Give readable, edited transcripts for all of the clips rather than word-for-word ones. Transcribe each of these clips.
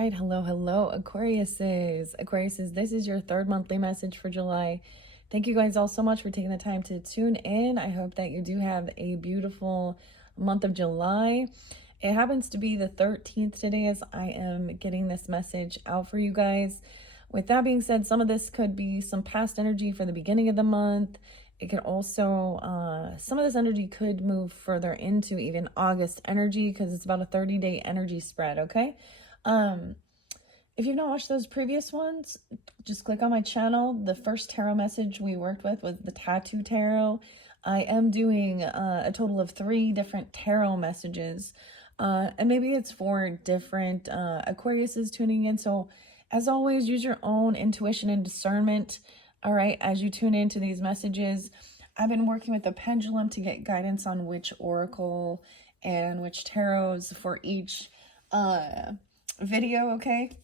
right. Hello, Aquariuses. Aquariuses, this is your third monthly message for July. Thank you guys all so much for taking the time to tune in. I hope that you do have a beautiful month of July. It happens to be the 13th today as I am getting this message out for you guys. With that being said, some of this could be some past energy for the beginning of the month. It could also, some of this energy could move further into even August energy because it's about a 30-day energy spread, okay? If you've not watched those previous ones, just click on my channel. The first tarot message we worked with was the Tattoo Tarot. I am doing a total of 3 different tarot messages, and maybe it's for different Aquariuses tuning in. So as always, use your own intuition and discernment, all right, as you tune into these messages. I've been working with the pendulum to get guidance on which oracle and which tarots for each video, okay?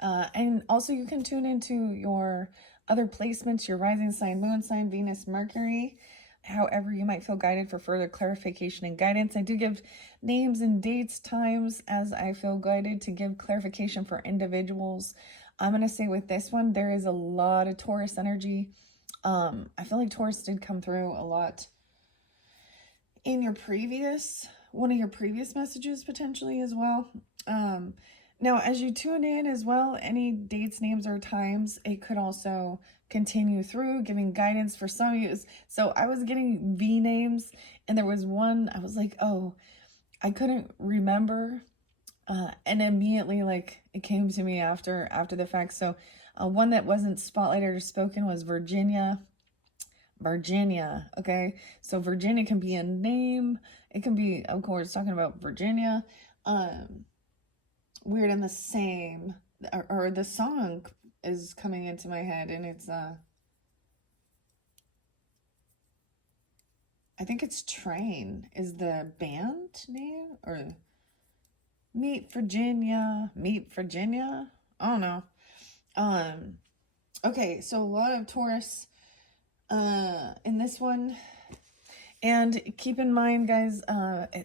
And also you can tune into your other placements, your rising sign, moon sign, Venus, Mercury, however you might feel guided for further clarification and guidance. I do give names and dates, times as I feel guided to give clarification for individuals. I'm going to say with this one, there is a lot of Taurus energy. I feel like Taurus did come through a lot in your previous, one of your previous messages potentially as well. Now, as you tune in as well, any dates, names, or times, it could also continue through giving guidance for some of you. So I was getting V names, and there was one, I was like, oh, I couldn't remember. And immediately, like, it came to me after the fact. So one that wasn't spotlighted or spoken was Virginia. Virginia, okay? So Virginia can be a name. It can be, of course, talking about Virginia. Weird and the same, or the song is coming into my head, and it's I think it's Train is the band name, or Meet Virginia, I don't know. Okay, so a lot of Taurus in this one. And keep in mind, guys,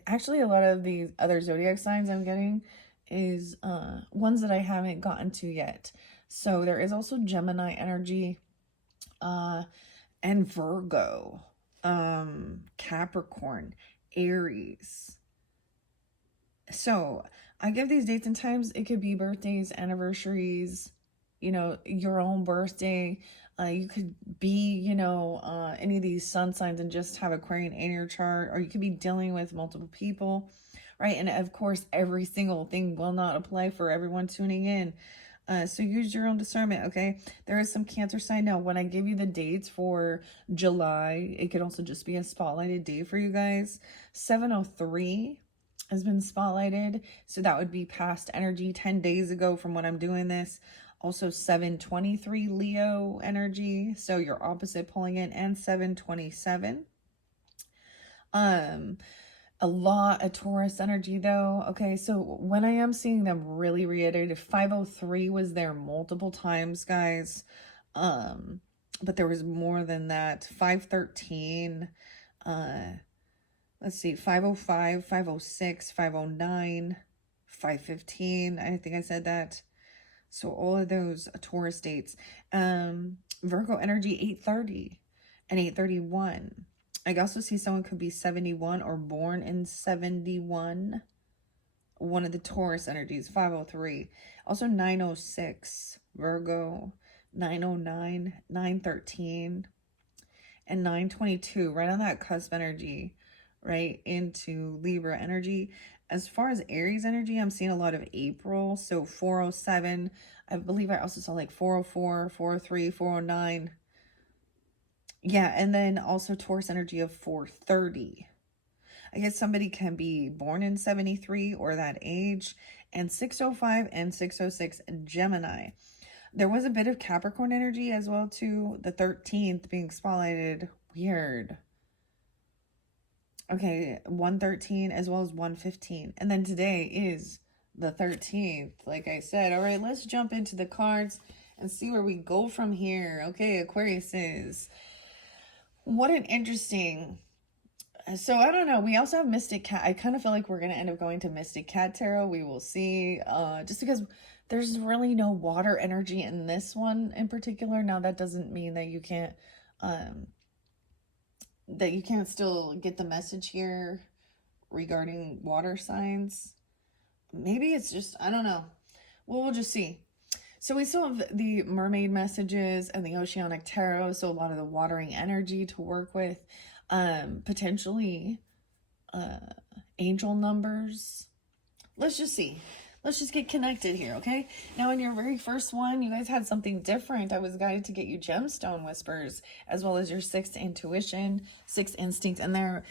actually a lot of the other zodiac signs I'm getting is ones that I haven't gotten to yet. So there is also Gemini energy, and Virgo, Capricorn, Aries. So I give these dates and times. It could be birthdays, anniversaries, you know, your own birthday. You could be, you know, any of these sun signs and just have Aquarian in your chart, or you could be dealing with multiple people, right? And of course, every single thing will not apply for everyone tuning in. So use your own discernment, okay? There is some Cancer sign. Now, when I give you the dates for July, it could also just be a spotlighted day for you guys. 703 has been spotlighted. So that would be past energy 10 days ago from when I'm doing this. Also 723 Leo energy. So your opposite pulling in, and 727. A lot of Taurus energy though. Okay, so when I am seeing them really reiterated, 503 was there multiple times, guys. But there was more than that. 513, let's see, 505, 506, 509, 515. I think I said that. So all of those Taurus dates. Virgo energy 830 and 831. I also see someone could be 71 or born in 71. One of the Taurus energies, 503. Also 906, Virgo, 909, 913, and 922, right on that cusp energy, right into Libra energy. As far as Aries energy, I'm seeing a lot of April. So 407, I believe I also saw like 404, 403, 409. Yeah, and then also Taurus energy of 430. I guess somebody can be born in 73 or that age. And 605 and 606, Gemini. There was a bit of Capricorn energy as well too. The 13th being spotlighted. Weird. Okay, 113 as well as 115. And then today is the 13th, like I said. All right, let's jump into the cards and see where we go from here. Okay, Aquarius is... What an interesting So I don't know. We also have Mystic Cat. I kind of feel like we're going to end up going to Mystic Cat Tarot. We will see. Just because there's really no water energy in this one in particular. Now, that doesn't mean that you can't still get the message here regarding water signs. Maybe it's just, I don't know. Well, we'll just see. So we still have the mermaid messages and the oceanic tarot. So a lot of the watering energy to work with. Potentially angel numbers. Let's just see. Let's just get connected here, okay? Now, in your very first one, you guys had something different. I was guided to get you gemstone whispers, as well as your sixth intuition, sixth instinct. And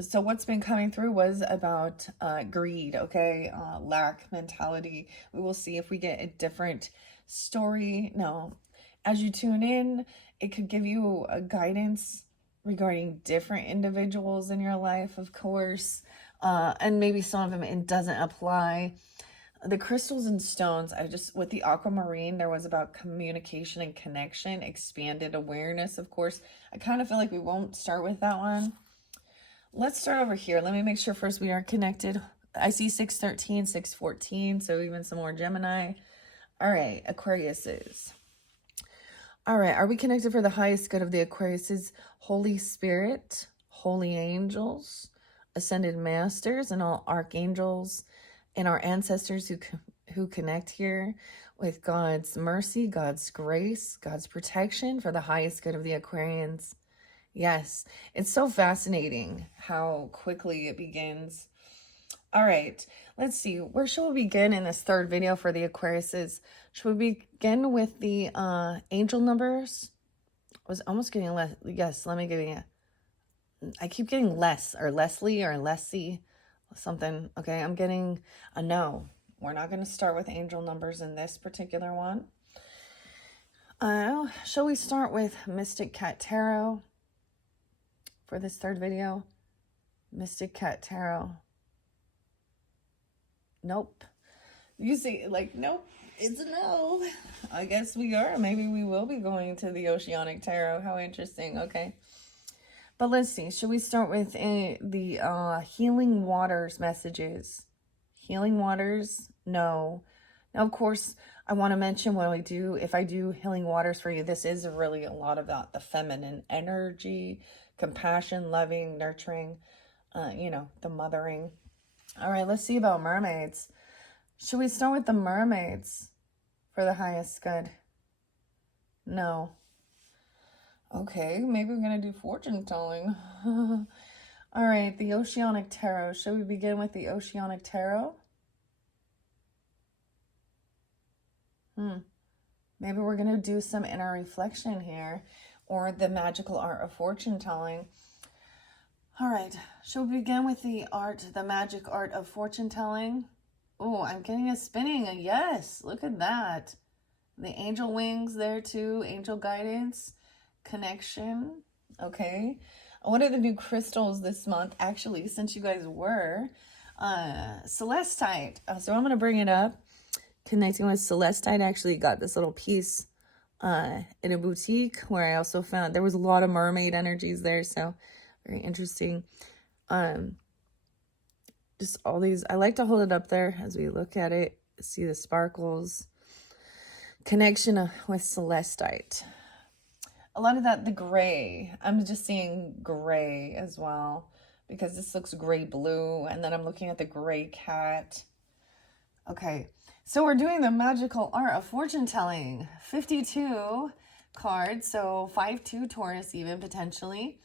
so what's been coming through was about greed, okay? Lack mentality. We will see if we get a different story. Now, as you tune in, it could give you a guidance regarding different individuals in your life, of course. And maybe some of them, it doesn't apply. The crystals and stones, with the aquamarine, there was about communication and connection, expanded awareness, of course. I kind of feel like we won't start with that one. Let's start over here. Let me make sure first we are connected. I see 613, 614, so even some more Gemini. All right, Aquariuses. All right, are we connected for the highest good of the Aquariuses? Holy Spirit, holy angels, ascended masters, and all archangels, and our ancestors who connect here with God's mercy, God's grace, God's protection for the highest good of the Aquarians. Yes, it's so fascinating how quickly it begins. All right, let's see. Where shall we begin in this third video for the Aquariuses? Should we begin with the angel numbers? I was almost getting less. Yes, let me give you. I keep getting less or Leslie or Leslie something. Okay, I'm getting a no. We're not going to start with angel numbers in this particular one. Shall we start with Mystic Cat Tarot for this third video? Mystic Cat Tarot. Nope. You see, like, nope, it's a no. I guess we are. Maybe we will be going to the Oceanic Tarot. How interesting. Okay. But let's see. Should we start with the Healing Waters messages? Healing Waters? No. Now, of course, I want to mention what I do. If I do Healing Waters for you, this is really a lot about the feminine energy, compassion, loving, nurturing, the mothering. All right, let's see about mermaids. Should we start with the mermaids for the highest good? No. Okay, maybe we're going to do fortune telling. All right, the Oceanic Tarot. Should we begin with the Oceanic Tarot? Maybe we're going to do some inner reflection here, or the magical art of fortune telling. All right, should we begin with the magic art of fortune telling? Oh, I'm getting a spinning. Yes, look at that. The angel wings there too, angel guidance, connection. Okay. What are the new crystals this month? Actually, since you guys were Celestite. So I'm going to bring it up. Connecting with Celestite, I actually got this little piece in a boutique where I also found there was a lot of mermaid energies there. So very interesting. Just all these, I like to hold it up there as we look at it, see the sparkles. Connection with Celestite. A lot of that, the gray. I'm just seeing gray as well because this looks gray blue. And then I'm looking at the gray cat. Okay, so we're doing the magical art of fortune telling. 52 cards, so 5-2 Taurus even potentially.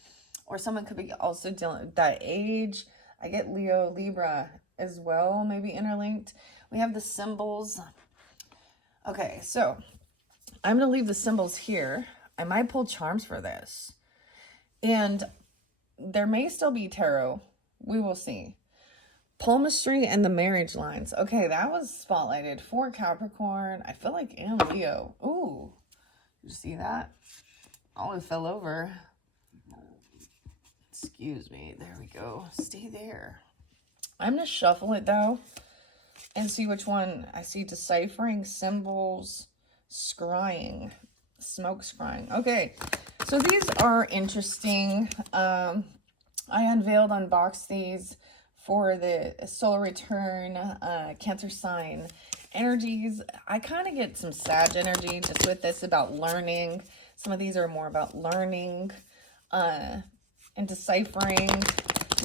Or someone could be also dealing with that age. I get Leo, Libra as well, maybe interlinked. We have the symbols. Okay, so I'm going to leave the symbols here. I might pull charms for this. And there may still be tarot. We will see. Palmistry and the marriage lines. Okay, that was spotlighted for Capricorn. I feel like and Leo. Ooh, you see that? Oh, it fell over. Excuse me. There we go. Stay there. I'm going to shuffle it, though, and see which one. I see deciphering symbols, scrying, smoke scrying. Okay, so these are interesting. I unboxed these for the solar return, Cancer sign energies. I kind of get some Sag energy just with this about learning. Some of these are more about learning and deciphering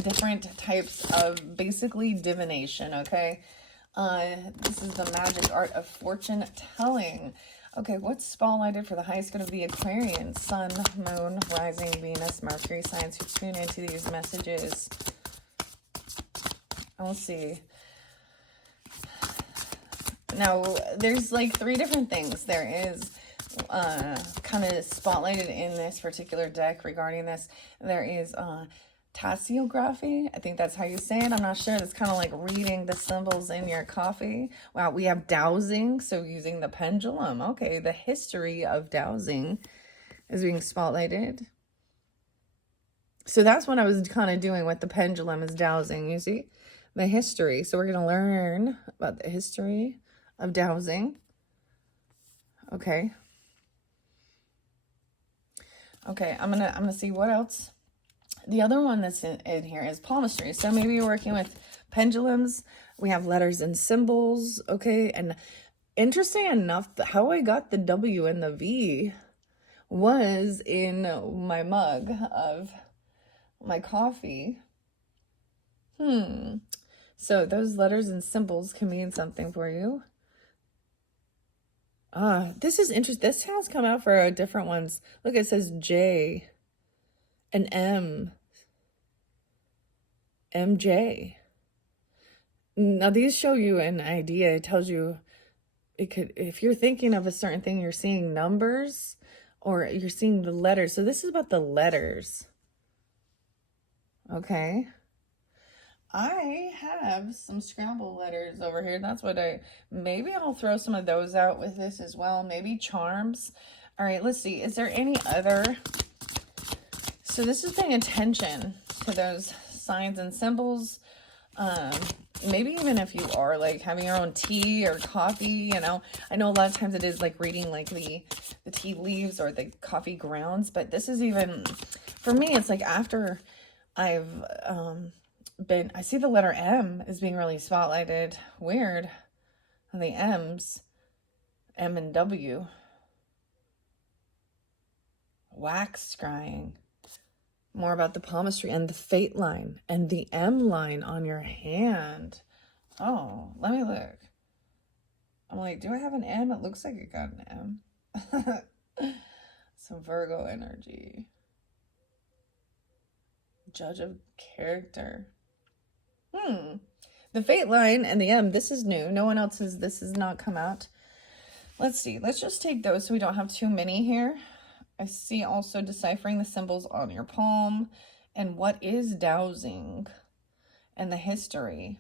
different types of basically divination, okay? This is the magic art of fortune telling. Okay, what's spotlighted for the highest good of the Aquarian, Sun, Moon, Rising, Venus, Mercury signs who tune into these messages? We'll see. Now, there's like 3 different things. There is kind of spotlighted in this particular deck regarding this. There is tasseography. I think that's how you say it. I'm not sure. It's kind of like reading the symbols in your coffee. Wow, we have dowsing, so using the pendulum. Okay, the history of dowsing is being spotlighted. So that's what I was kind of doing with the pendulum, is dowsing, you see? The history. So we're going to learn about the history of dowsing. Okay. Okay, I'm gonna see what else. The other one that's in here is palmistry. So maybe you're working with pendulums. We have letters and symbols, okay? And interesting enough, how I got the W and the V was in my mug of my coffee. So those letters and symbols can mean something for you. This is interesting. This has come out for different ones. Look, it says J and M. MJ. Now these show you an idea. It tells you, it could, if you're thinking of a certain thing, you're seeing numbers or you're seeing the letters. So this is about the letters. Okay. I have some scramble letters over here. That's what maybe I'll throw some of those out with this as well. Maybe charms. All right, let's see. Is there any other? So this is paying attention to those signs and symbols. Maybe even if you are like having your own tea or coffee, you know, I know a lot of times it is like reading like the tea leaves or the coffee grounds, but this is even, for me, it's like after I've, I see the letter M is being really spotlighted. Weird. And the M's, M and W. Wax scrying. More about the palmistry and the fate line and the M line on your hand. Oh, let me look. I'm like, do I have an M? It looks like I got an M. Some Virgo energy. Judge of character. The fate line and the M, this is new. No one else has, this has not come out. Let's see. Let's just take those so we don't have too many here. I see also deciphering the symbols on your palm and what is dowsing and the history.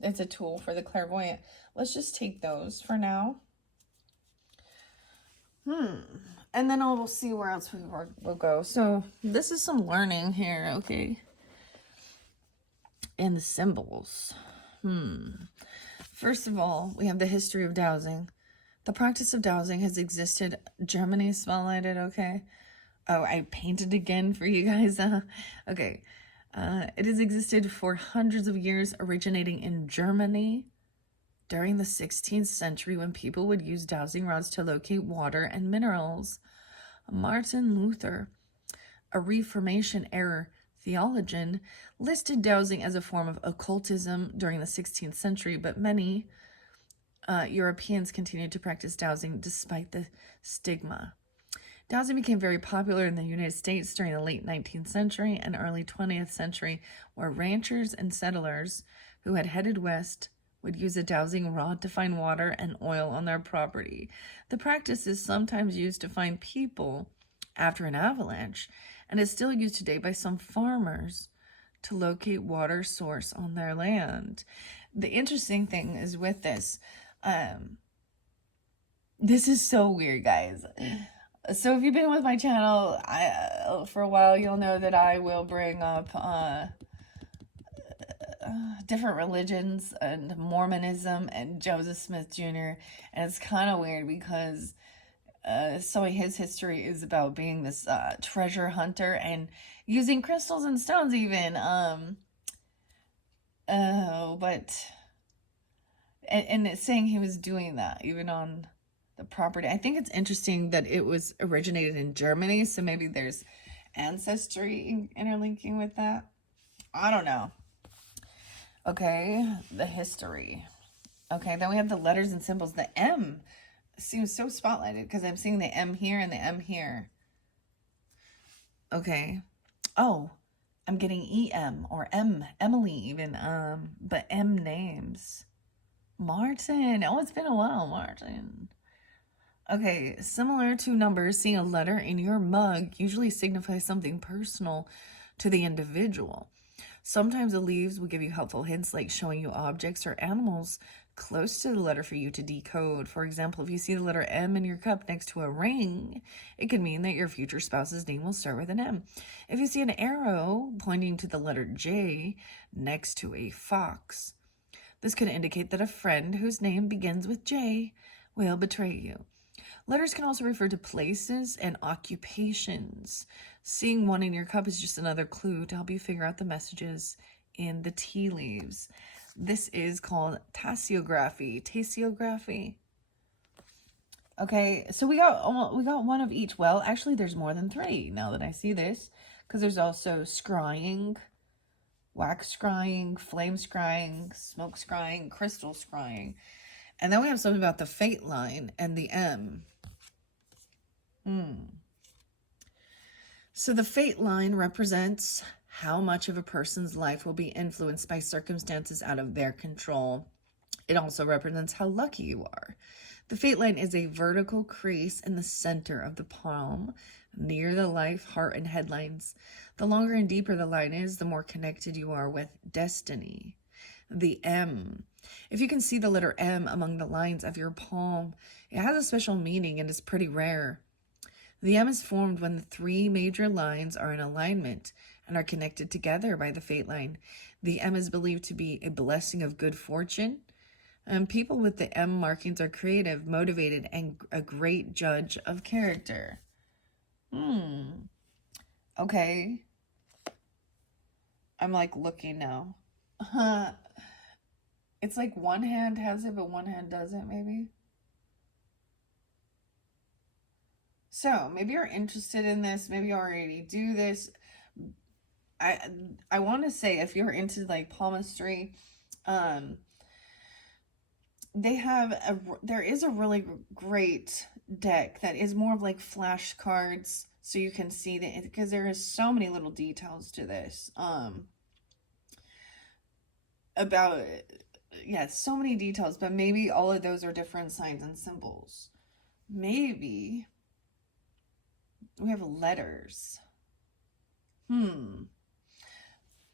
It's a tool for the clairvoyant. Let's just take those for now. And then we'll see where else we'll go. So this is some learning here, okay? And the symbols. First of all, we have the history of dowsing. The practice of dowsing has existed. Germany spotlighted, okay? Oh, I painted again for you guys. Okay. It has existed for hundreds of years, originating in Germany during the 16th century when people would use dowsing rods to locate water and minerals. Martin Luther, a Reformation-era theologian, listed dowsing as a form of occultism during the 16th century, but many Europeans continued to practice dowsing despite the stigma. Dowsing became very popular in the United States during the late 19th century and early 20th century, where ranchers and settlers who had headed west would use a dowsing rod to find water and oil on their property. The practice is sometimes used to find people after an avalanche and is still used today by some farmers to locate water source on their land. The interesting thing is with this, this is so weird, guys. So if you've been with my channel for a while, you'll know that I will bring up different religions and Mormonism and Joseph Smith Jr. And it's kind of weird because So his history is about being this treasure hunter and using crystals and stones even. But and it's saying he was doing that even on the property. I think it's interesting that it was originated in Germany, so maybe there's ancestry interlinking with that. I don't know. Okay, the history. Okay, then we have the letters and symbols. The M seems so spotlighted because I'm seeing the M here and the M here. Okay. Oh, I'm getting EM or M, Emily even, but M names. Martin. Oh, it's been a while, Martin. Okay, similar to numbers, seeing a letter in your mug usually signifies something personal to the individual. Sometimes the leaves will give you helpful hints, like showing you objects or animals close to the letter for you to decode. For example, if you see the letter M in your cup next to a ring, it could mean that your future spouse's name will start with an M. If you see an arrow pointing to the letter J next to a fox, this could indicate that a friend whose name begins with J will betray you. Letters can also refer to places and occupations. Seeing one in your cup is just another clue to help you figure out the messages in the tea leaves. This is called tasseography. Tasseography. Okay, so we got one of each. Well, actually, there's more than 3 now that I see this, because there's also scrying, wax scrying, flame scrying, smoke scrying, crystal scrying. And then we have something about the fate line and the M. So the fate line represents how much of a person's life will be influenced by circumstances out of their control. It also represents how lucky you are. The fate line is a vertical crease in the center of the palm, near the life, heart, and head lines. The longer and deeper the line is, the more connected you are with destiny. The M. If you can see the letter M among the lines of your palm, it has a special meaning and is pretty rare. The M is formed when the 3 major lines are in alignment and are connected together by the fate line. The M is believed to be a blessing of good fortune. People with the M markings are creative, motivated, and a great judge of character. Okay. I'm like looking now. It's like one hand has it, but one hand doesn't, maybe. So maybe you're interested in this. Maybe you already do this. I want to say, if you're into like palmistry, there is a really great deck that is more of like flashcards, so you can see that, because there is so many little details to this. About, yeah, so many details, but maybe all of those are different signs and symbols. Maybe we have letters.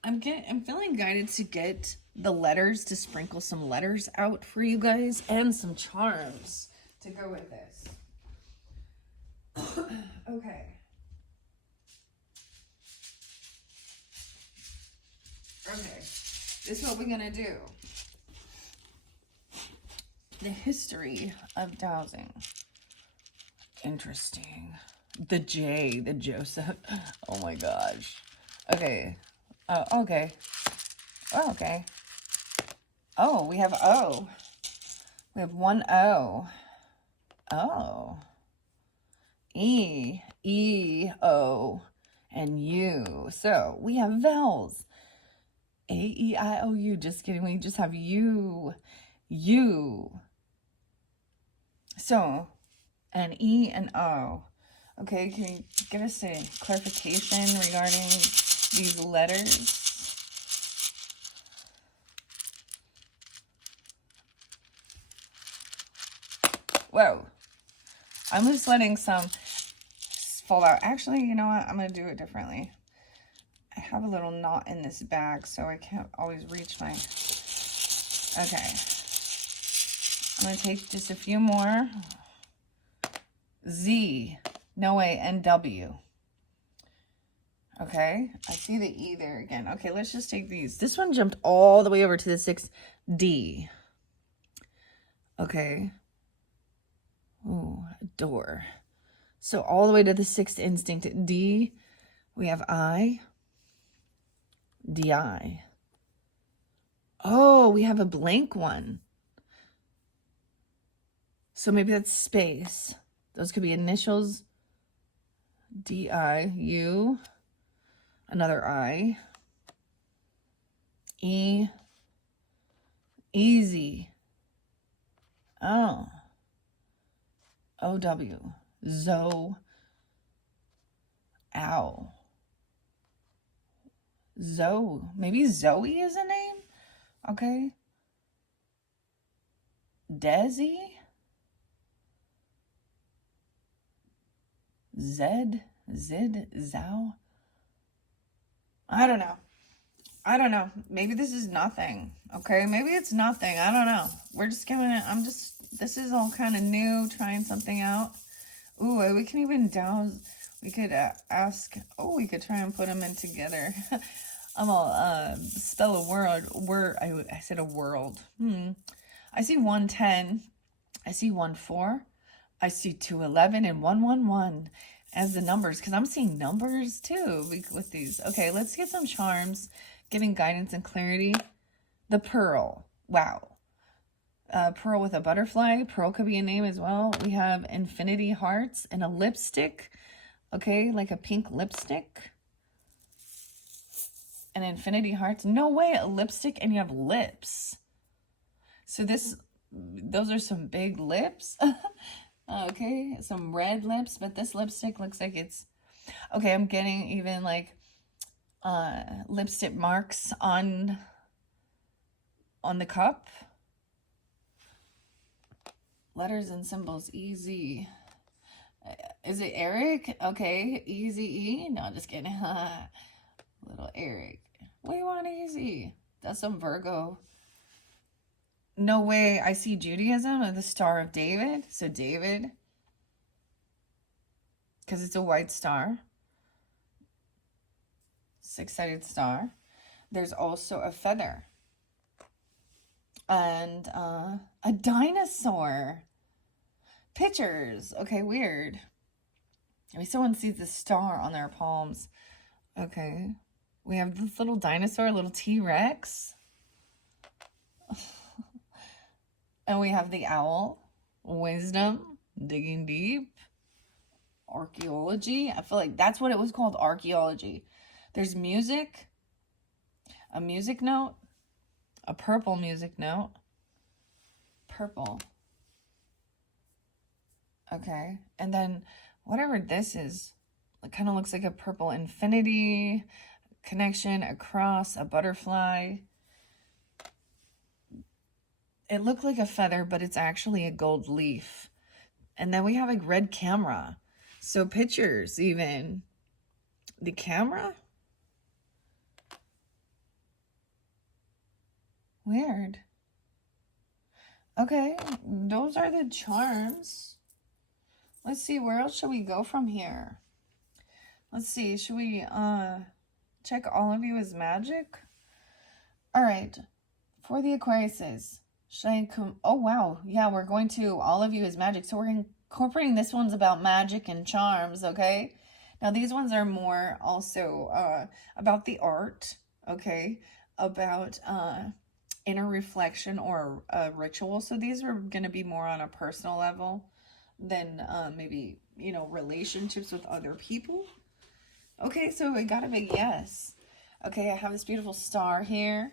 I'm feeling guided to get the letters, to sprinkle some letters out for you guys, and some charms to go with this. Okay. Okay. This is what we're gonna do. The history of dowsing. Interesting. The J, the Joseph. Oh my gosh. Okay. Okay. Oh, okay. Oh, we have O. We have 1 O. Oh. E, O, and U. So we have vowels. A, E, I, O, U. Just kidding. We just have U. So, an E and O. Okay, can you give us a clarification regarding these letters? Whoa. I'm just letting some fall out. Actually, you know what? I'm going to do it differently. I have a little knot in this bag, so I can't always reach my... Okay. I'm going to take just a few more. Z. No way. And W. Okay. I see the E there again. Okay, let's just take these. This one jumped all the way over to the 6D. Okay. Ooh, door. So all the way to the sixth instinct, D, we have I, DI. Oh, we have a blank one. So maybe that's space. Those could be initials. DI, U, another I, E, easy. Oh, OW, Zo, ow. Zoe, maybe Zoe is a name? Okay. Desi? Zed? Zid? Zao? I don't know. I don't know. Maybe this is nothing. Okay, maybe it's nothing. I don't know. We're just giving it, this is all kind of new, trying something out. Ooh, we can even we could ask, we could try and put them in together. I'm all, spell a word, I said a world. I see 110, I see 14, I see 211 and 111 as the numbers, because I'm seeing numbers too with these. Okay, let's get some charms, giving guidance and clarity. The pearl, wow. Pearl with a butterfly. Pearl could be a name as well. We have infinity hearts and a lipstick. Okay, like a pink lipstick. And infinity hearts. No way, a lipstick and you have lips. So those are some big lips. Okay, some red lips, but this lipstick looks like it's, okay, I'm getting even like lipstick marks on the cup. Letters and symbols, easy. Is it Eric? Okay, easy E. No, just kidding. Little Eric. What do you want, easy? That's some Virgo. No way. I see Judaism or the Star of David. So David, because it's a white star. Six-sided star. There's also a feather. And a dinosaur. Pictures. Okay, weird. Maybe someone sees the star on their palms. Okay. We have this little dinosaur, little T-Rex. And we have the owl. Wisdom. Digging deep. Archaeology. I feel like that's what it was called, archaeology. There's music. A music note. A purple music note. Purple. Okay, and then whatever this is, it kind of looks like a purple infinity connection, a cross, a butterfly. It looked like a feather, but it's actually a gold leaf. And then we have a red camera. So pictures even. The camera? Weird. Okay, those are the charms. Let's see, where else should we go from here? Let's see, should we check all of you as magic? All right, for the Aquariuses, should I come? Oh, wow. Yeah, we're going to all of you as magic. So we're incorporating this one's about magic and charms, okay? Now, these ones are more also about the art, okay? About inner reflection or a ritual. So these are going to be more on a personal level than maybe, you know, relationships with other people. Okay, so I got a big yes. Okay, I have this beautiful star here.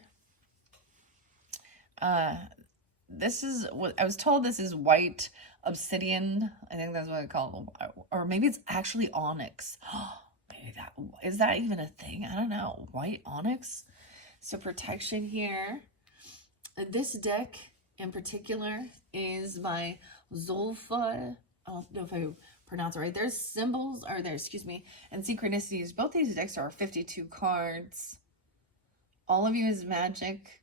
This is what I was told. This is white obsidian. I think that's what I call it. Or maybe it's actually onyx. Maybe that is that even a thing? I don't know. White onyx. So protection here. This deck in particular is by Zolfa. I don't know if I pronounce it right. There's symbols, or there, excuse me, and synchronicities. Both these decks are 52 cards. All of you is magic.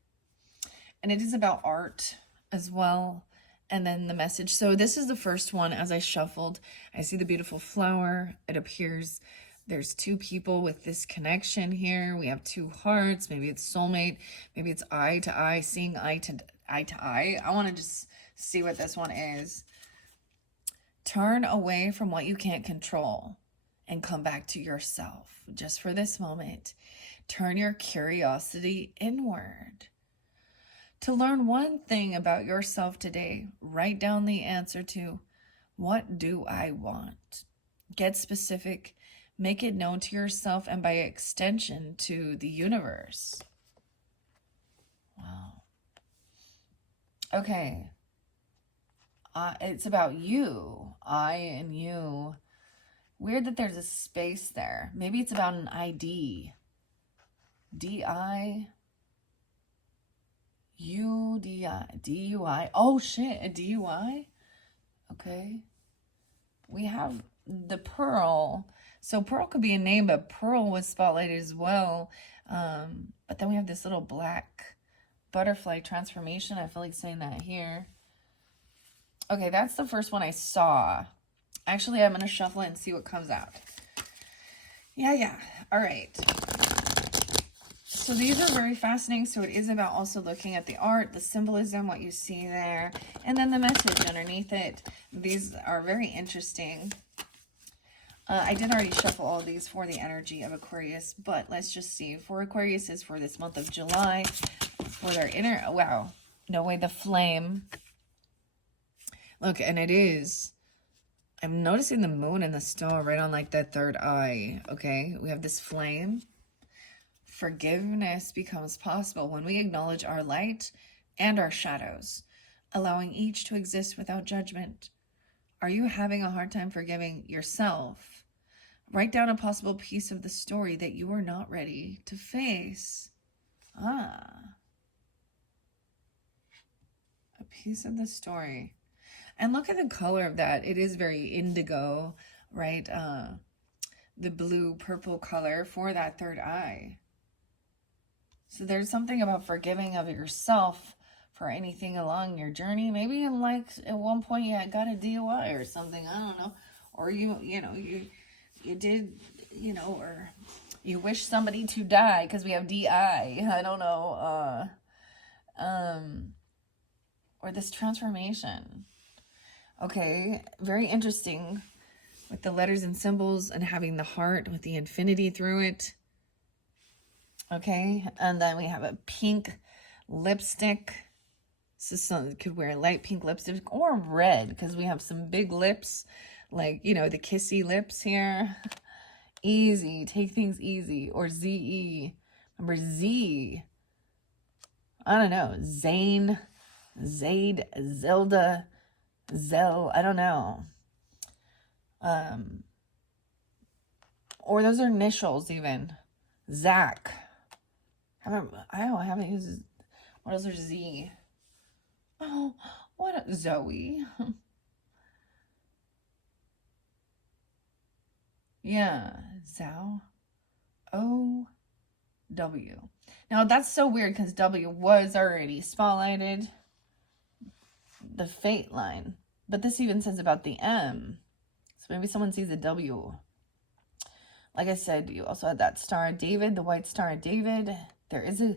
And it is about art as well. And then the message. So this is the first one. As I shuffled, I see the beautiful flower. It appears there's two people with this connection here. We have two hearts. Maybe it's soulmate. Maybe it's eye to eye, seeing eye to eye. I want to just see what this one is. Turn away from what you can't control and come back to yourself. Just for this moment, turn your curiosity inward. To learn one thing about yourself today, write down the answer to, what do I want? Get specific, make it known to yourself and by extension to the universe. Wow. Okay. It's about you, I and you. Weird that there's a space there. Maybe it's about an ID. D-I, U-D-I, D-U-I. Oh shit, a DUI? Okay. We have the Pearl. So Pearl could be a name, but Pearl was spotlighted as well. But then we have this little black butterfly transformation. I feel like saying that here. Okay, that's the first one I saw. Actually, I'm going to shuffle it and see what comes out. Yeah. All right. So these are very fascinating. So it is about also looking at the art, the symbolism, what you see there, and then the message underneath it. These are very interesting. I did already shuffle all of these for the energy of Aquarius, but let's just see. For Aquarius is for this month of July, for their inner, wow, no way, the flame. Look, and it is, I'm noticing the moon and the star right on like that third eye, okay? We have this flame. Forgiveness becomes possible when we acknowledge our light and our shadows, allowing each to exist without judgment. Are you having a hard time forgiving yourself? Write down a possible piece of the story that you are not ready to face. A piece of the story. And look at the color of that. It is very indigo, right? The blue, purple color for that third eye. So there's something about forgiving of yourself for anything along your journey. Maybe in like at one point you got a DUI or something. I don't know. Or you did, or you wish somebody to die because we have DI. I don't know. Or this transformation. Okay, very interesting with the letters and symbols and having the heart with the infinity through it. Okay, and then we have a pink lipstick. So someone could wear light pink lipstick or red because we have some big lips, like, the kissy lips here. Easy, take things easy. Or Z-E. Remember Z. I don't know. Zane, Zaid, Zelda, Zell, I don't know. Or those are initials even. Zach. I haven't used, what else is Z? Oh, what, Zoe. Yeah, Zhao. O-W. Now that's so weird because W was already spotlighted. The fate line. But this even says about the M. So maybe someone sees a W. Like I said, you also had that Star of David, the white Star of David. There is a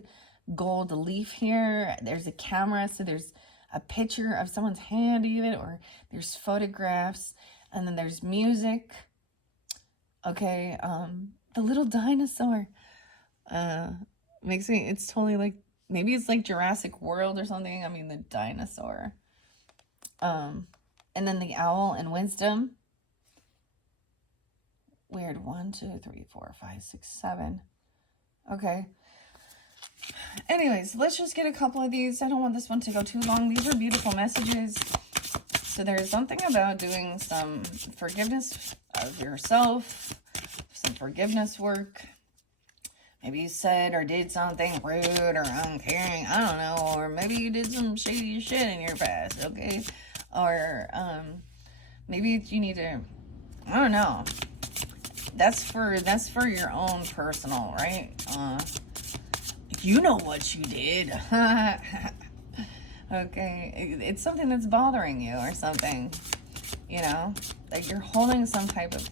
gold leaf here. There's a camera, so there's a picture of someone's hand even, or there's photographs, and then there's music. Okay, the little dinosaur makes me, it's totally like, maybe it's like Jurassic World or something. I mean, the dinosaur. And then the owl and wisdom. Weird. 1, 2, 3, 4, 5, 6, 7. Okay. Anyways, let's just get a couple of these. I don't want this one to go too long. These are beautiful messages. So there's something about doing some forgiveness of yourself, some forgiveness work. Maybe you said or did something rude or uncaring, I don't know, or maybe you did some shady shit in your past, okay? Or maybe you need to, I don't know. That's for your own personal, right? You know what you did. Okay, it's something that's bothering you or something, like you're holding some type of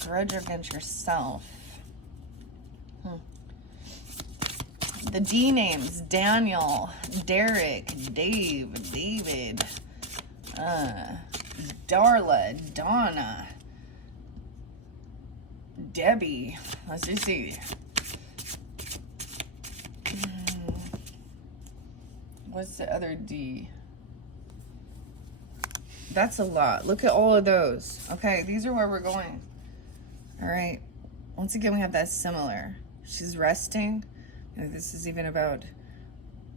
grudge against yourself. The D names: Daniel, Derek, Dave, David, Darla, Donna, Debbie. Let's just see. What's the other D? That's a lot. Look at all of those. Okay, these are where we're going. All right. Once again, we have that similar. She's resting. And this is even about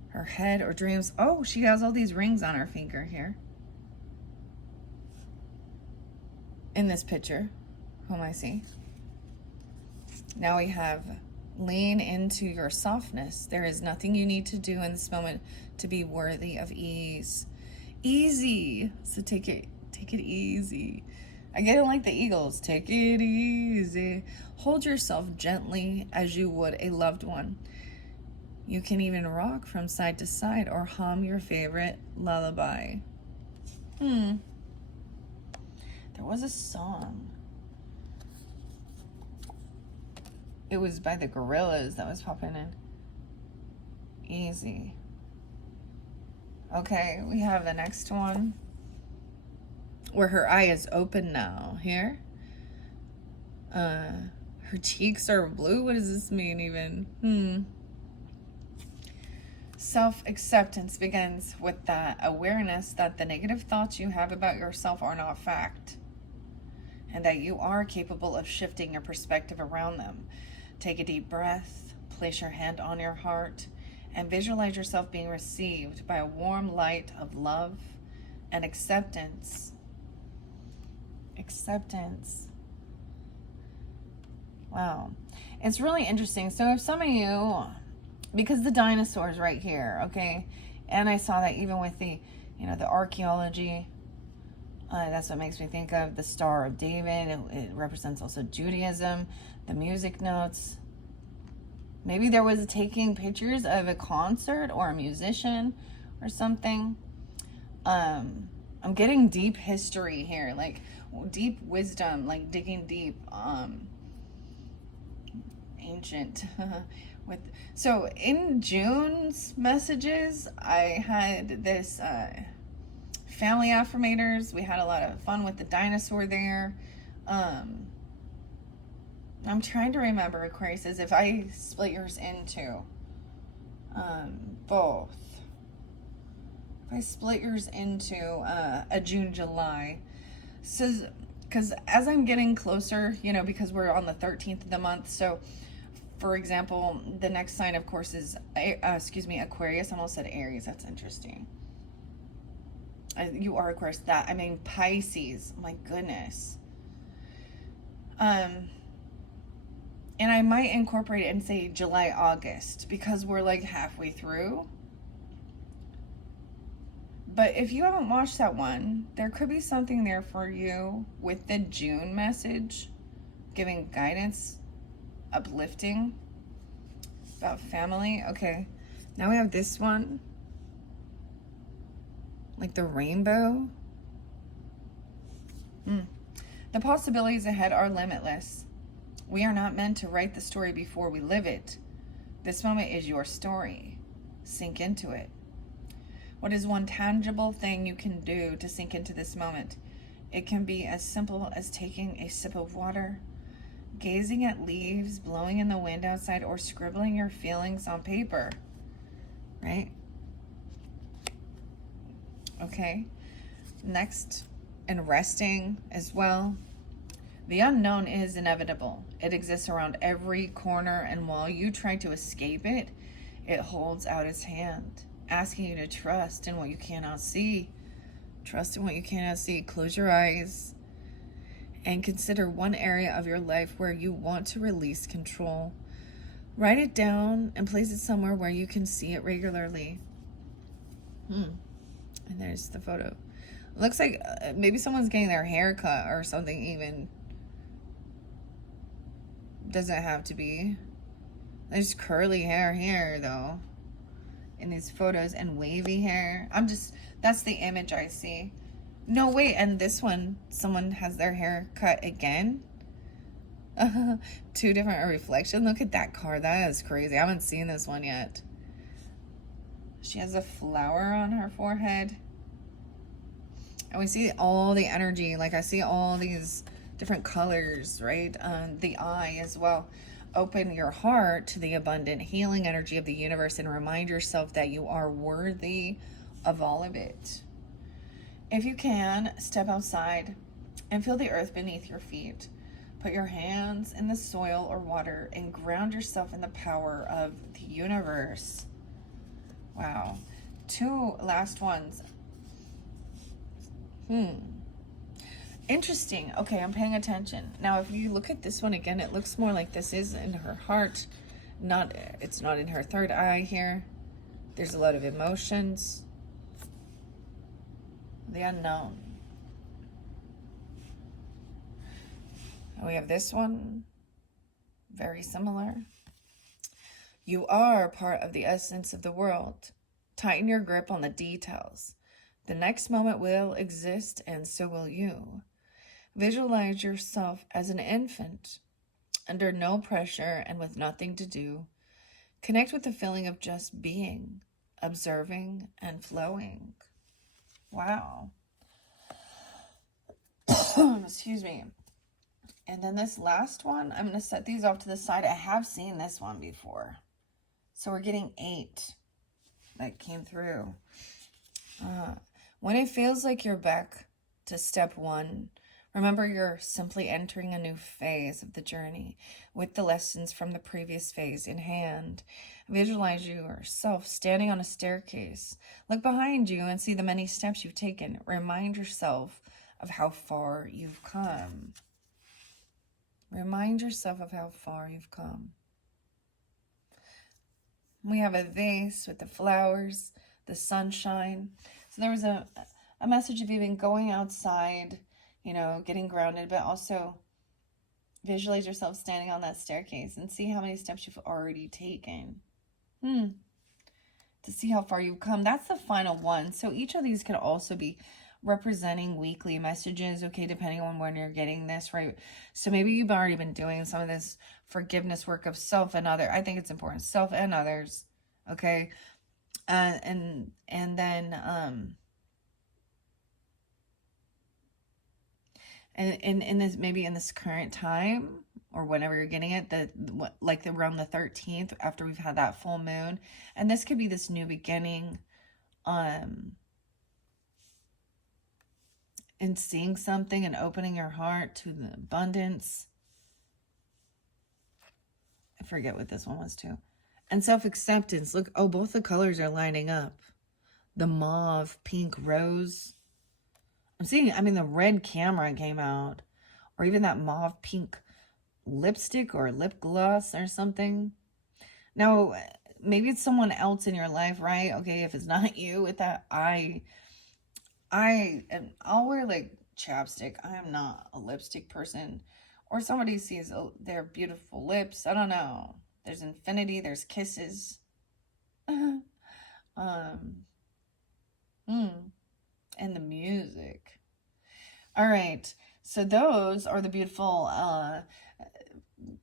her head or dreams. Oh, she has all these rings on her finger here. In this picture, whom I see. Now we have lean into your softness. There is nothing you need to do in this moment to be worthy of ease. Easy. So take it easy. I get it like the Eagles. Take it easy. Hold yourself gently as you would a loved one. You can even rock from side to side or hum your favorite lullaby. There was a song. It was by the Gorillas that was popping in. Easy. Okay, we have the next one. Where her eye is open now. Here. Her cheeks are blue. What does this mean even? Self-acceptance begins with that awareness that the negative thoughts you have about yourself are not fact. And that you are capable of shifting your perspective around them. Take a deep breath, place your hand on your heart, and visualize yourself being received by a warm light of love and acceptance. Acceptance. Wow. It's really interesting. So if some of you, because the dinosaurs right here, okay, and I saw that even with the, the archaeology, that's what makes me think of the Star of David. It represents also Judaism, the music notes. Maybe there was taking pictures of a concert or a musician or something. I'm getting deep history here, like deep wisdom, like digging deep, ancient. So in June's messages, I had this family affirmators. We had a lot of fun with the dinosaur there. I'm trying to remember, Aquarius, is if I split yours into both. If I split yours into a June, July. So, because as I'm getting closer, because we're on the 13th of the month. So, for example, the next sign, of course, is, Aquarius. I almost said Aries. That's interesting. You are Aquarius. Pisces. My goodness. And I might incorporate it and say July, August, because we're like halfway through. But if you haven't watched that one, there could be something there for you with the June message, giving guidance, uplifting, about family. Okay, now we have this one, like the rainbow. The possibilities ahead are limitless. We are not meant to write the story before we live it. This moment is your story. Sink into it. What is one tangible thing you can do to sink into this moment? It can be as simple as taking a sip of water, gazing at leaves blowing in the wind outside, or scribbling your feelings on paper, right? Okay. Next, and resting as well. The unknown is inevitable. It exists around every corner, and while you try to escape it, it holds out its hand, asking you to trust in what you cannot see. Trust in what you cannot see. Close your eyes and consider one area of your life where you want to release control. Write it down and place it somewhere where you can see it regularly. And there's the photo. It looks like maybe someone's getting their hair cut or something even. Doesn't have to be. There's curly hair here though in these photos, and wavy hair. That's the image I see. No, wait, and this one, someone has their hair cut again. Two different reflections. Look at that card. That is crazy. I haven't seen this one yet. She has a flower on her forehead. And we see all the energy. Like I see all these different colors, right? The eye as well. Open your heart to the abundant healing energy of the universe and remind yourself that you are worthy of all of it. If you can, step outside and feel the earth beneath your feet. Put your hands in the soil or water and ground yourself in the power of the universe. Wow. 2 last ones. Interesting. Okay, I'm paying attention. Now, if you look at this one again, it looks more like this is in her heart. It's not in her third eye here. There's a lot of emotions. The unknown. And we have this one. Very similar. You are part of the essence of the world. Tighten your grip on the details. The next moment will exist, and so will you. Visualize yourself as an infant, under no pressure and with nothing to do. Connect with the feeling of just being, observing, and flowing. Wow. Excuse me. And then this last one, I'm going to set these off to the side. I have seen this one before. So we're getting 8 that came through. When it feels like you're back to step 1, remember you're simply entering a new phase of the journey with the lessons from the previous phase in hand. Visualize yourself standing on a staircase. Look behind you and see the many steps you've taken. Remind yourself of how far you've come. Remind yourself of how far you've come. We have a vase with the flowers, the sunshine. So there was a message of even going outside, you know, getting grounded, but also visualize yourself standing on that staircase and see how many steps you've already taken. To see how far you've come. That's the final one. So each of these could also be representing weekly messages, okay, depending on when you're getting this, right? So maybe you've already been doing some of this forgiveness work of self and other. I think it's important, self and others, okay? And then and in this, maybe in this current time or whenever you're getting it, like around the 13th after we've had that full moon, and this could be this new beginning, and seeing something and opening your heart to the abundance. I forget what this one was too. And self-acceptance. Look, oh, both the colors are lining up. The mauve, pink, rose. I'm seeing, I mean, the red camera came out. Or even that mauve pink lipstick or lip gloss or something. Now, maybe it's someone else in your life, right? Okay, if it's not you with that, I'll wear like chapstick. I am not a lipstick person. Or somebody sees their beautiful lips. I don't know. There's infinity. There's kisses. And the music. All right. So those are the beautiful.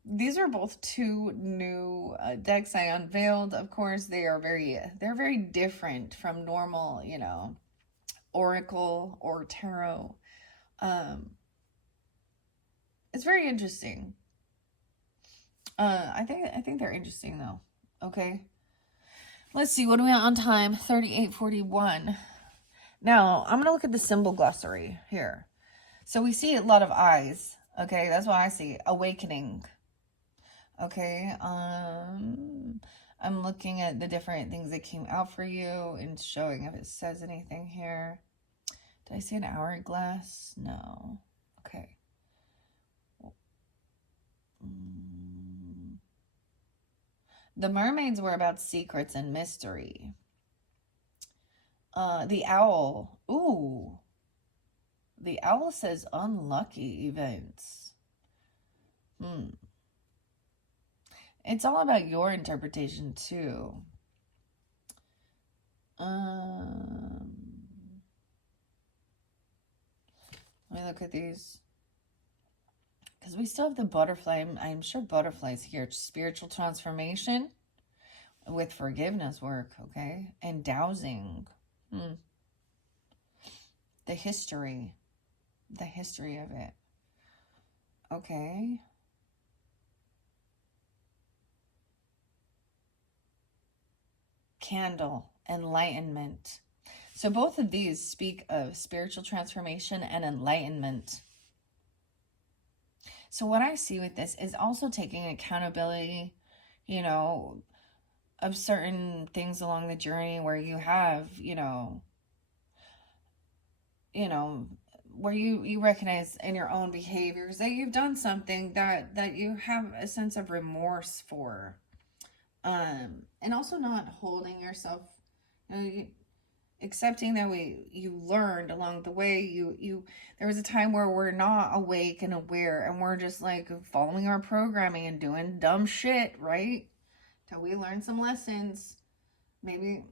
These are both 2 new decks I unveiled. Of course, they're very different from normal, you know, oracle or tarot. It's very interesting. I think they're interesting though. Okay. Let's see, what are we on time? 38:41. Now, I'm going to look at the symbol glossary here. So we see a lot of eyes. Okay, that's what I see. Awakening. Okay, I'm looking at the different things that came out for you and showing if it says anything here. Did I see an hourglass? No. Okay. The mermaids were about secrets and mystery. The owl. Ooh. The owl says unlucky events. It's all about your interpretation too. Let me look at these. Because we still have the butterfly. I'm sure butterflies here. Spiritual transformation with forgiveness work, okay? And dowsing. The history of it. Okay. Candle, enlightenment. So both of these speak of spiritual transformation and enlightenment. So what I see with this is also taking accountability, you know, of certain things along the journey where you have, where you recognize in your own behaviors that you've done something that you have a sense of remorse for. And also not holding yourself, accepting that you learned along the way. There was a time where we're not awake and aware, and we're just like following our programming and doing dumb shit, right? Till we learn some lessons, maybe.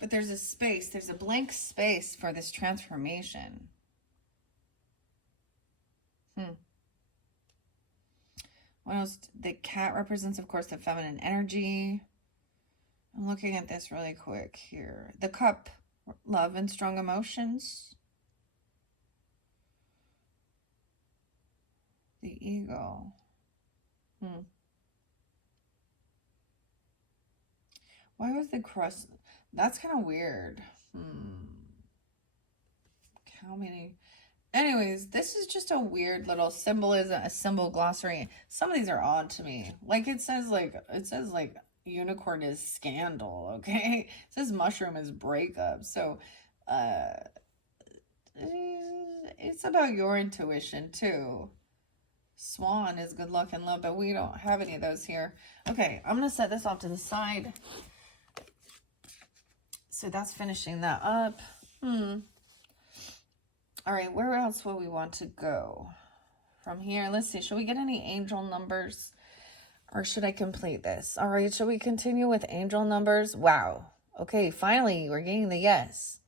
But there's a blank space for this transformation. What else? The cat represents, of course, the feminine energy. I'm looking at this really quick here. The cup, love and strong emotions. The ego. Why was the cross? That's kind of weird. How many? Anyways, this is just a weird little symbolism, a symbol glossary. Some of these are odd to me. Like it says unicorn is scandal, okay? It says mushroom is breakup. So it's about your intuition too. Swan is good luck and love, but we don't have any of those here. Okay, I'm gonna set this off to the side. So that's finishing that up. All right, where else will we want to go from here? Let's see. Should we get any angel numbers? Or should I complete this? All right, should we continue with angel numbers? Wow. Okay, finally, we're getting the yes.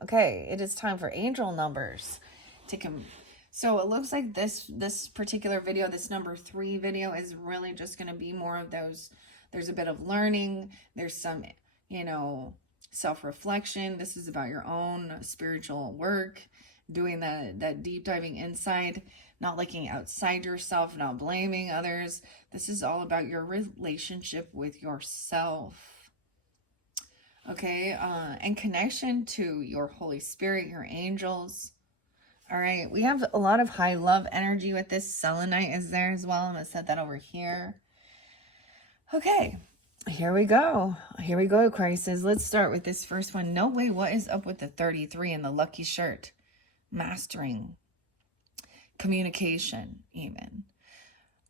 Okay, it is time for angel numbers. So it looks like this particular video, this number 3 video, is really just going to be more of those. There's a bit of learning. There's some, self-reflection. This is about your own spiritual work, doing that deep diving inside, not looking outside yourself, not blaming others. This is all about your relationship with yourself. Okay, and connection to your Holy Spirit, your angels. All right, we have a lot of high love energy with this. Selenite is there as well. I'm going to set that over here. Okay, here we go. Aquarius. Let's start with this first one. No way, what is up with the 33 and the lucky shirt? Mastering. Communication, even.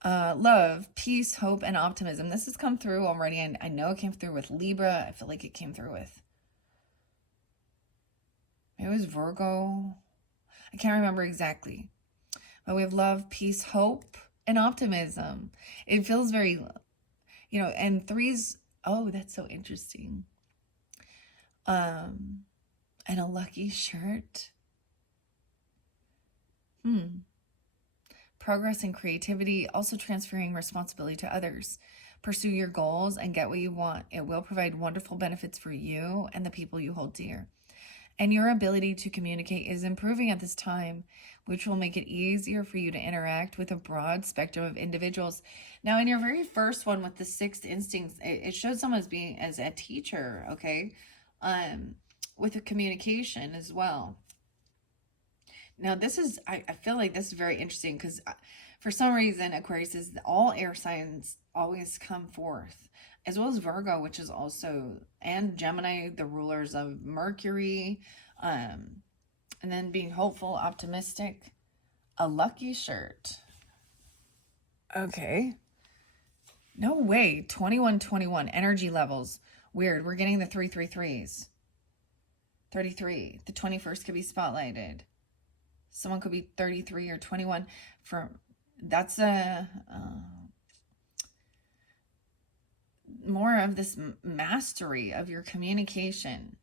Love, peace, hope, and optimism. This has come through already. And I know it came through with Libra. I feel like it came through with... It was Virgo. I can't remember exactly. But we have love, peace, hope, and optimism. It feels very... and 3's, oh, that's so interesting. And a lucky shirt. Progress and creativity, also transferring responsibility to others. Pursue your goals and get what you want. It will provide wonderful benefits for you and the people you hold dear. And your ability to communicate is improving at this time, which will make it easier for you to interact with a broad spectrum of individuals. Now, in your very first one with the 6th instincts, it shows someone as a teacher, okay? With a communication as well. Now, this is, I feel like this is very interesting because for some reason, Aquarius is all air signs always come forth, as well as Virgo, which is also, and Gemini, the rulers of Mercury, and then being hopeful, optimistic. A lucky shirt. Okay. No way. 2121 energy levels. Weird. We're getting the 333s. 33. The 21st could be spotlighted. Someone could be 33 or 21. That's more of this mastery of your communication.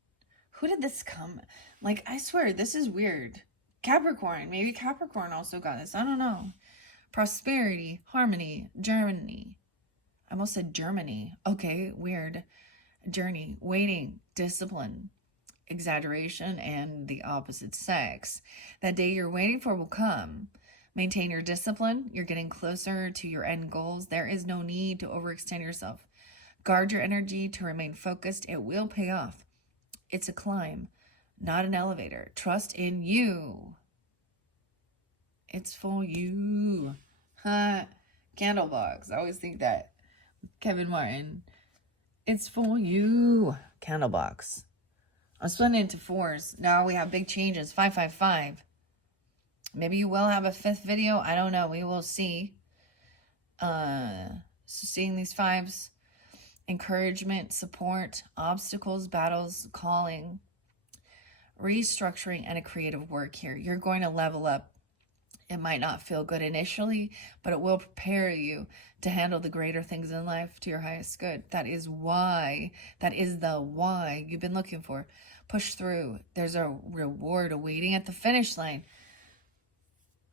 Who did this come? Like, I swear, this is weird. Capricorn. Maybe Capricorn also got this. I don't know. Prosperity, harmony, Germany. I almost said Germany. Okay, weird. Journey, waiting, discipline. exaggeration and the opposite sex. That day you're waiting for will come. Maintain your discipline. You're getting closer to your end goals. There is no need to overextend yourself. Guard your energy to remain focused. It will pay off. It's a climb, not an elevator. Trust in you. It's for you. Candlebox. I always think that. Kevin Martin. It's for you. Candlebox. I'm splitting into 4s. Now we have big changes. 555. Maybe you will have a 5th video. I don't know. We will see. So seeing these 5s. Encouragement, support, obstacles, battles, calling, restructuring, and a creative work here. You're going to level up. It might not feel good initially, but it will prepare you to handle the greater things in life to your highest good. That is the why you've been looking for. Push through. There's a reward awaiting at the finish line.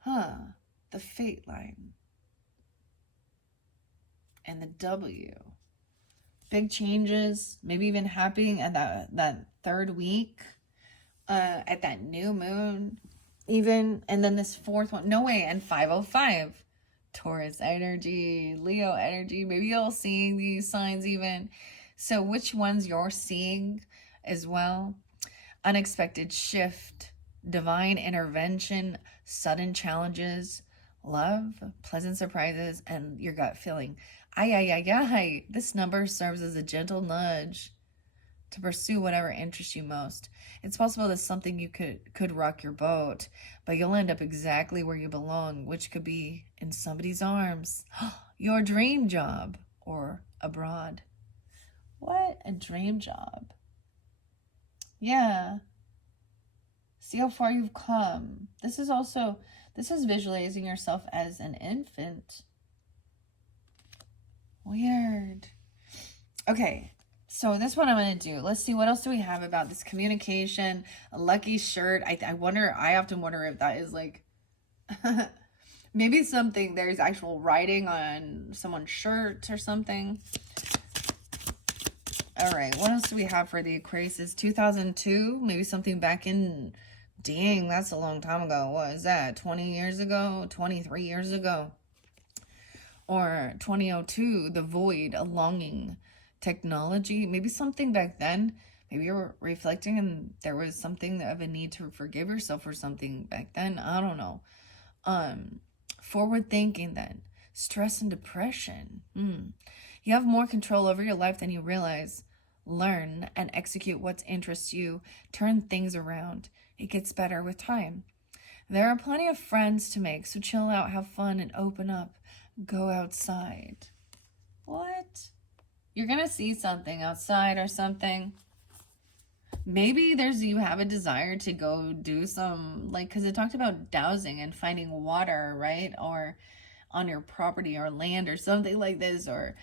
The fate line. And the W. Big changes, maybe even happening at that 3rd week, at that new moon, even, and then this 4th one, no way, and 505, Taurus energy, Leo energy, maybe you're seeing these signs even. So which ones you're seeing as well? Unexpected shift, divine intervention, sudden challenges, love, pleasant surprises, and your gut feeling. This number serves as a gentle nudge to pursue whatever interests you most. It's possible that something you could rock your boat, but you'll end up exactly where you belong, which could be in somebody's arms, your dream job, or abroad. What a dream job. Yeah. See how far you've come. This is visualizing yourself as an infant. Weird. Okay, so this one I'm going to do. Let's see, what else do we have about this communication? A lucky shirt. I often wonder if that is like, maybe something, there's actual writing on someone's shirt or something. All right, what else do we have for the Aquarius? 2002, maybe something back in, dang, that's a long time ago. What is that, 20 years ago, 23 years ago? Or 2002, the void, a longing, technology, maybe something back then. Maybe you were reflecting and there was something of a need to forgive yourself for something back then. I don't know. Forward thinking then. Stress and depression. You have more control over your life than you realize. Learn and execute what interests you. Turn things around. It gets better with time. There are plenty of friends to make, so chill out, have fun, and open up. Go outside. What? You're gonna see something outside or something. Maybe you have a desire to go do some, like, because it talked about dowsing and finding water, right? Or on your property or land or something like this, or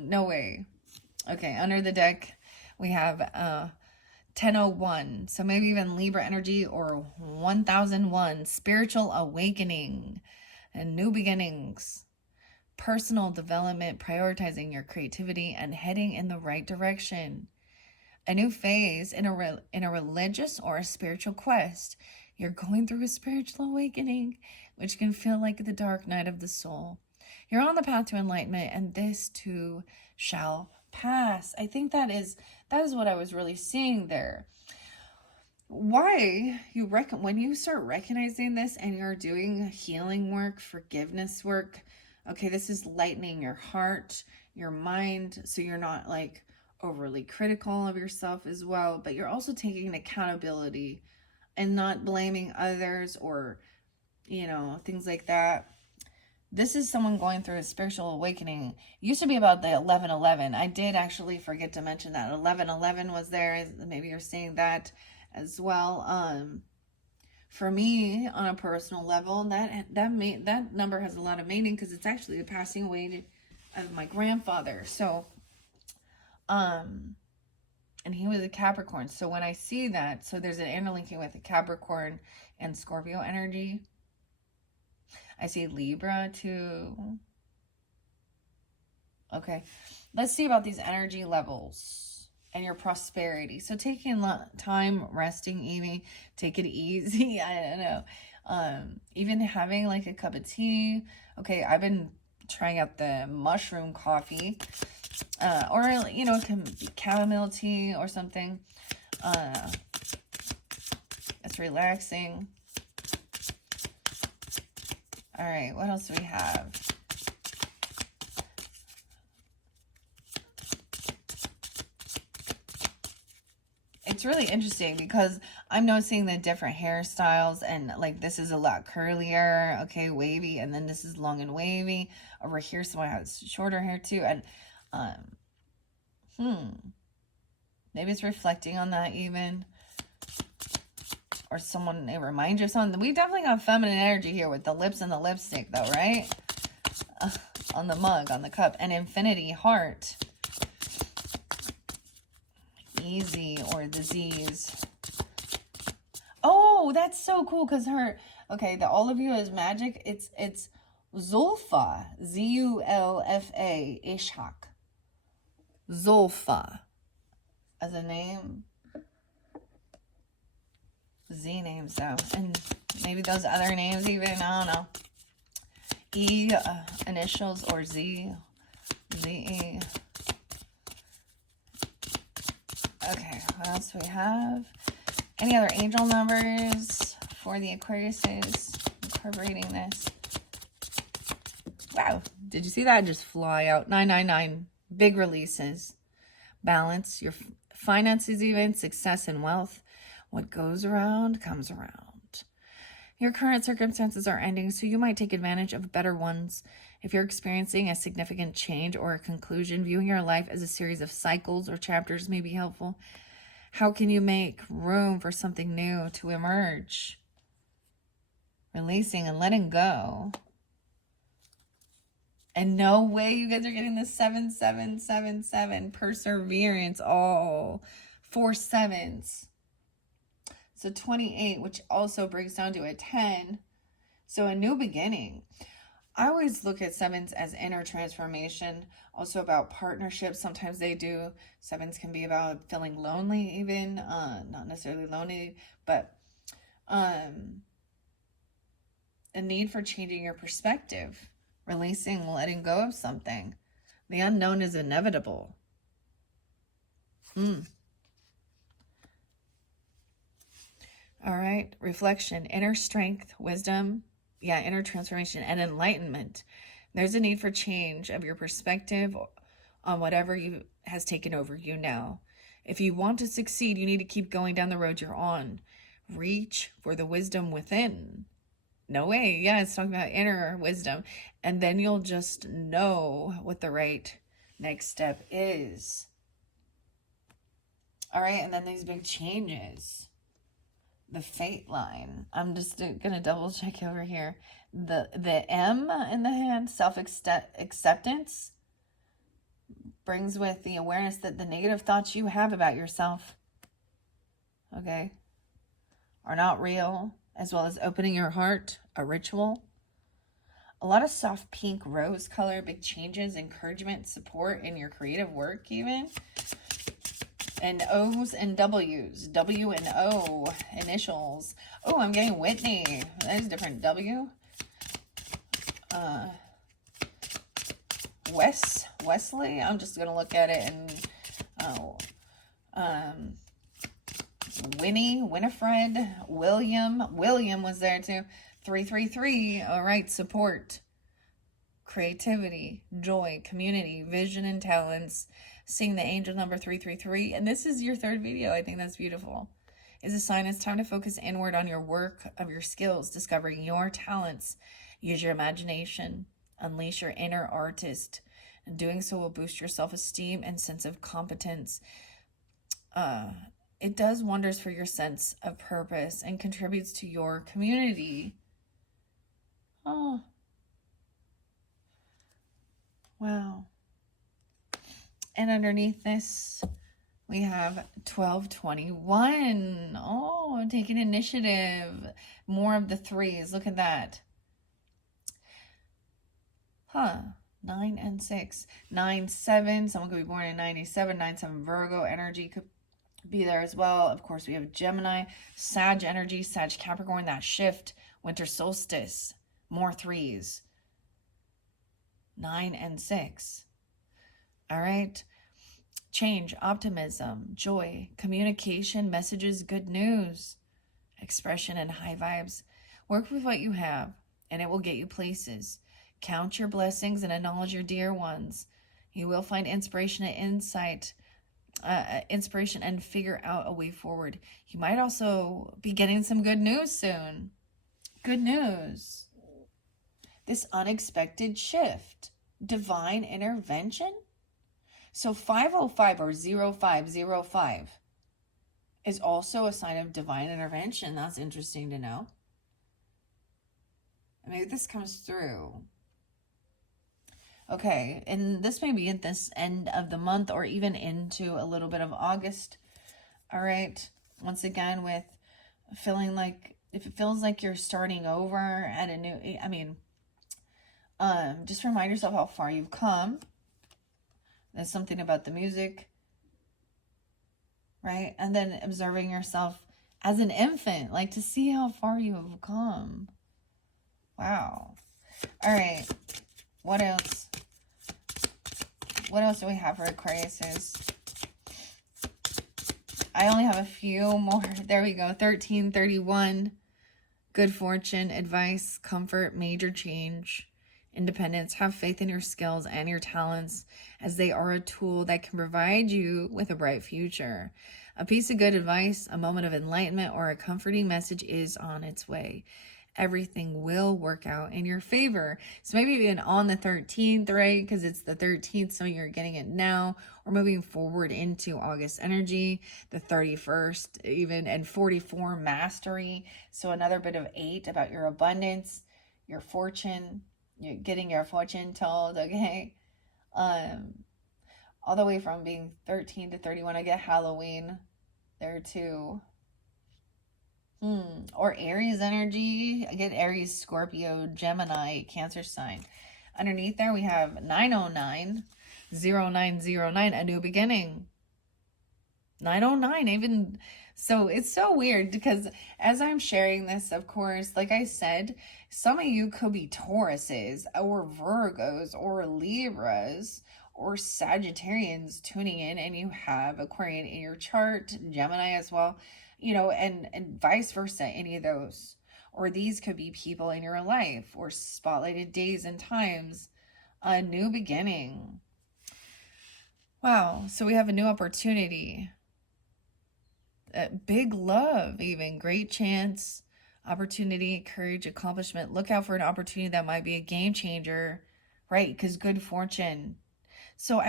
no way. Okay, under the deck we have 1001, so maybe even Libra energy, or 1001, spiritual awakening and new beginnings, personal development, prioritizing your creativity and heading in the right direction. A new phase in a religious or a spiritual quest. You're going through a spiritual awakening, which can feel like the dark night of the soul. You're on the path to enlightenment, and this too shall pass. I think that is what I was really seeing there. Why when you start recognizing this and you're doing healing work, forgiveness work, okay, this is lightening your heart, your mind, so you're not like overly critical of yourself as well, but you're also taking accountability and not blaming others or, things like that. This is someone going through a spiritual awakening. It used to be about the 1111. I did actually forget to mention that 1111 was there. Maybe you're seeing that as well. For me, on a personal level, that number has a lot of meaning because it's actually the passing away of my grandfather. So, and he was a Capricorn. So when I see that, so there's an interlinking with the Capricorn and Scorpio energy. I see Libra too. Okay, let's see about these energy levels. and your prosperity. So taking time resting, Evie, take it easy. I don't know. Even having like a cup of tea. Okay, I've been trying out the mushroom coffee, or you know, it can be chamomile tea or something. It's relaxing. All right, what else do we have? It's really interesting because I'm noticing the different hairstyles, and like this is a lot curlier, okay, wavy, and then this is long and wavy. Over here, someone has shorter hair too, and maybe it's reflecting on that even, or someone, it reminds you of something. We definitely got feminine energy here with the lips and the lipstick, though, right? On the mug, on the cup, and infinity heart. Easy or disease. Oh, that's so cool because her, okay, the all of you is magic. It's Zulfa, Z-U-L-F-A, Ishak. Zulfa as a name. Z names though, and maybe those other names even, I don't know. E initials or Z, Z-E. Okay, what else do we have? Any other angel numbers for the Aquariuses? Incorporating this. Wow, did you see that just fly out? 999, big releases. Balance, your finances even, success and wealth. What goes around comes around. Your current circumstances are ending, so you might take advantage of better ones. If you're experiencing a significant change or a conclusion, viewing your life as a series of cycles or chapters may be helpful. How can you make room for something new to emerge? Releasing and letting go. And no way you guys are getting the 7777 perseverance. All 4 sevens. So 28, which also breaks down to a 10. So a new beginning. I always look at sevens as inner transformation, also about partnerships. Sometimes they do. Sevens can be about feeling lonely even, not necessarily lonely, but a need for changing your perspective, releasing, letting go of something. The unknown is inevitable. All right, reflection, inner strength, wisdom, inner transformation and enlightenment. There's a need for change of your perspective on whatever has taken over you now. If you want to succeed, you need to keep going down the road you're on. Reach for the wisdom within. No way. Yeah, it's talking about inner wisdom. And then you'll just know what the right next step is. All right, and then these big changes. The fate line. I'm just gonna double check over here. The M in the hand, self-acceptance, brings with the awareness that the negative thoughts you have about yourself, okay, are not real, as well as opening your heart, a ritual. A lot of soft pink rose color, big changes, encouragement, support in your creative work even. And O's and W's. W and O initials. Oh, I'm getting Whitney. That is different. W. Wesley. I'm just going to look at it and... Winnie, Winifred, William. William was there too. 333. All right, support. Creativity, joy, community, vision, and talents. Seeing the angel number 333. And this is your third video. I think that's beautiful. Is a sign it's time to focus inward on your work of your skills, discovering your talents. Use your imagination. Unleash your inner artist. And doing so will boost your self-esteem and sense of competence. It does wonders for your sense of purpose and contributes to your community. Oh. Wow. And underneath this, we have 1221. Oh, taking initiative. More of the threes. Look at that. 9 and 6. 9, 7. Someone could be born in 97. 9, 7 Virgo energy could be there as well. Of course, we have Gemini, Sag energy, Sag Capricorn, that shift, winter solstice, more 3s. 9 and 6. All right. Change, optimism, joy, communication, messages, good news, expression, and high vibes. Work with what you have, and it will get you places. Count your blessings and acknowledge your dear ones. You will find inspiration and insight, inspiration and figure out a way forward. You might also be getting some good news soon. Good news. This unexpected shift, divine intervention. So 505 or 0505 is also a sign of divine intervention. That's interesting to know. Maybe this comes through. Okay, and this may be at this end of the month or even into a little bit of August. All right, once again, with feeling like, if it feels like you're starting over at a new, just remind yourself how far you've come. There's something about the music, right? And then observing yourself as an infant, like to see how far you have come. Wow. All right, what else? What else do we have for Aquariuses? I only have a few more. There we go. 13, 31. Good fortune, advice, comfort, major change, independence. Have faith in your skills and your talents, as they are a tool that can provide you with a bright future. A piece of good advice, a moment of enlightenment, or a comforting message is on its way. Everything will work out in your favor. So maybe even on the 13th, right? Because it's the 13th, so you're getting it now, or moving forward into August energy, the 31st even, and 44 mastery. So another bit of 8 about your abundance, your fortune, you're getting your fortune told, okay? All the way from being 13 to 31, I get Halloween there too. Or Aries energy. I get Aries, Scorpio, Gemini, Cancer sign. Underneath there, we have 909, 0909, a new beginning. 909, even so, it's so weird because as I'm sharing this, of course, like I said, some of you could be Tauruses or Virgos or Libras or Sagittarians tuning in, and you have Aquarian in your chart, Gemini as well, you know, and vice versa, any of those. Or these could be people in your life or spotlighted days and times, a new beginning. Wow, so we have a new opportunity. Big love, even great chance, opportunity, courage, accomplishment. Look out for an opportunity that might be a game changer, right? Because good fortune. So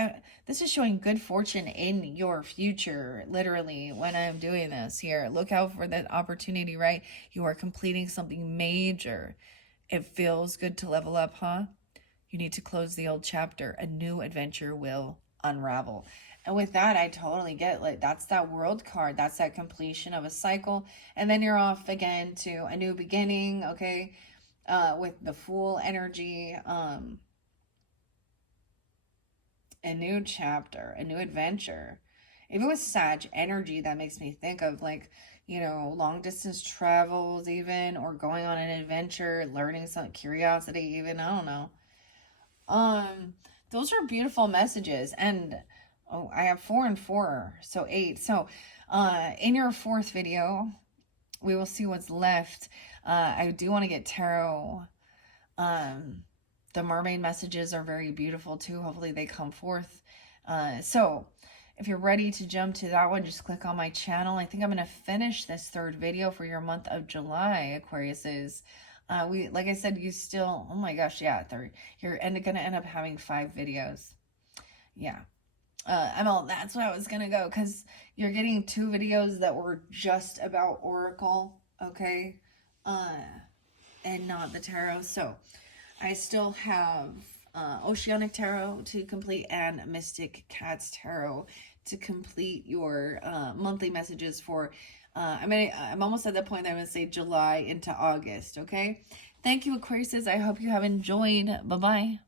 this is showing good fortune in your future, literally, when I'm doing this here. Look out for that opportunity, right? You are completing something major. It feels good to level up, huh? You need to close the old chapter. A new adventure will unravel. And with that, I totally get, like, that's that world card. That's that completion of a cycle. And then you're off again to a new beginning, okay? With the Fool energy, a new chapter, a new adventure. Even with Sag energy, that makes me think of, like, you know, long distance travels even, or going on an adventure, learning some curiosity even, I don't know. Those are beautiful messages. And oh, I have 4 and 4, so 8. So in your 4th video, we will see what's left. I do want to get tarot. The mermaid messages are very beautiful too. Hopefully they come forth. So if you're ready to jump to that one, just click on my channel. I think I'm going to finish this 3rd video for your month of July, Aquariuses. Like I said, you still, oh my gosh, yeah, you're going to end up having 5 videos. Yeah. That's what I was going to go, because you're getting 2 videos that were just about Oracle, okay? And not the tarot. So I still have Oceanic Tarot to complete and Mystic Cats Tarot to complete your monthly messages for, I'm almost at that point that I'm going to say July into August, okay? Thank you, Aquariuses. I hope you have enjoyed. Bye-bye.